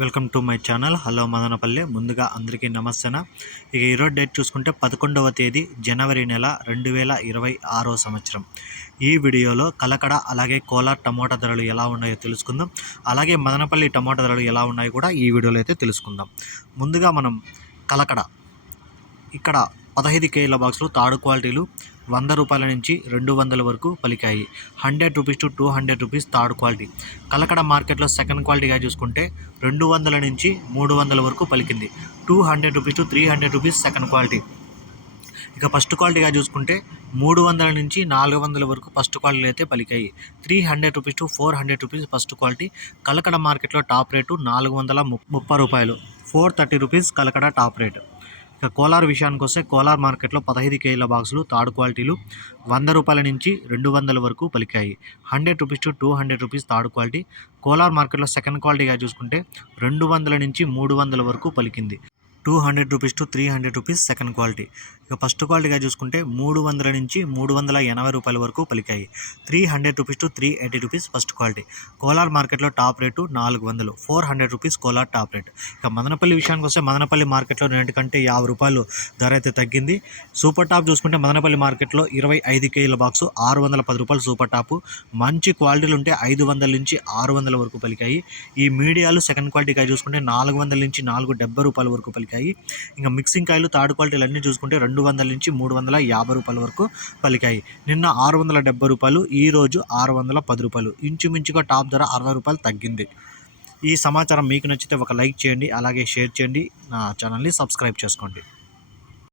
Welcome to my channel. Hello Madanapalle. ముందుగా అందరికీ నమస్తేనా. ఇక ఈరోజు డేట్ చూసుకుంటే పదకొండవ తేదీ జనవరి నెల రెండు వేల ఇరవై ఆరో సంవత్సరం. ఈ వీడియోలో కలకడ అలాగే కోలార్ టమోటా ధరలు ఎలా ఉన్నాయో తెలుసుకుందాం. అలాగే మదనపల్లి టమోటా ధరలు ఎలా ఉన్నాయో కూడా ఈ వీడియోలో అయితే తెలుసుకుందాం. ముందుగా మనం కలకడ. ఇక్కడ పదహైదు కేజీల బాక్సులు తాడు క్వాలిటీలు వంద రూపాయల నుంచి రెండు వందల వరకు పలికాయి. Hundred rupees to two hundred rupees third quality. Kalakada మార్కెట్లో సెకండ్ క్వాలిటీగా చూసుకుంటే రెండు వందల నుంచి మూడు వందల వరకు పలికింది. Two hundred rupees to three hundred rupees second quality. ఇక ఫస్ట్ క్వాలిటీగా చూసుకుంటే మూడు వందల నుంచి నాలుగు వందల వరకు ఫస్ట్ క్వాలిటీలు అయితే పలికాయి. Three hundred rupees to four hundred rupees first quality. Kalakada మార్కెట్లో టాప్ రేటు నాలుగు వందల ముప్పై రూపాయలు. Four thirty rupees Kalakada top rate. ఇక కోలార్ విషయానికి వస్తే కోలార్ మార్కెట్లో పదహైదు కేజీల బాక్సులు థర్డ్ క్వాలిటీలు వంద రూపాయల నుంచి రెండు వందల వరకు పలికాయి. Hundred rupees to two hundred rupees third quality. Kolar మార్కెట్లో సెకండ్ క్వాలిటీగా చూసుకుంటే రెండు వందల నుంచి మూడు వందల వరకు పలికింది. Two hundred rupees to three hundred rupees second quality. ఇక ఫస్ట్ క్వాలిటీగా చూసుకుంటే మూడు వందల నుంచి మూడు వందల ఎనభై రూపాయల వరకు పలికాయి. Three hundred rupees to three eighty rupees first quality. Kolar మార్కెట్లో టాప్ రేటు నాలుగు వందలు. Four hundred rupees Kolar top rate. ఇక మదనపల్లి విషయానికి వస్తే మదనపల్లి మార్కెట్లో రెండు కంటే యాభై రూపాయలు ధర అయితే తగ్గింది. సూపర్ టాప్ చూసుకుంటే మదనపల్లి మార్కెట్లో ఇరవై ఐదు కేజీల బాక్సు ఆరు వందల పది రూపాయలు సూపర్ టాపు. మంచి క్వాలిటీలు ఉంటే ఐదు వందల నుంచి ఆరు వందల వరకు పలికాయి. ఈ మీడియాలు సెకండ్ క్వాలిటీగా చూసుకుంటే నాలుగు వందల నుంచి నాలుగు డెబ్బై రూపాయల వరకు పలికాయి. ఇంకా మిక్సింగ్ కాయలు థర్డ్ క్వాలిటీలు అన్నీ చూసుకుంటే రెండు వందల నుంచి మూడు వందల యాభై రూపాయల వరకు పలికాయి. నిన్న ఆరు వందల డెబ్బై రూపాయలు ఈ రోజు ఆరు వందల పది రూపాయలు. ఇంచుమించుగా టాప్ ధర అరవై రూపాయలు తగ్గింది. ఈ సమాచారం మీకు నచ్చితే ఒక లైక్ చేయండి అలాగే షేర్ చేయండి. నా ఛానల్ని సబ్స్క్రైబ్ చేసుకోండి.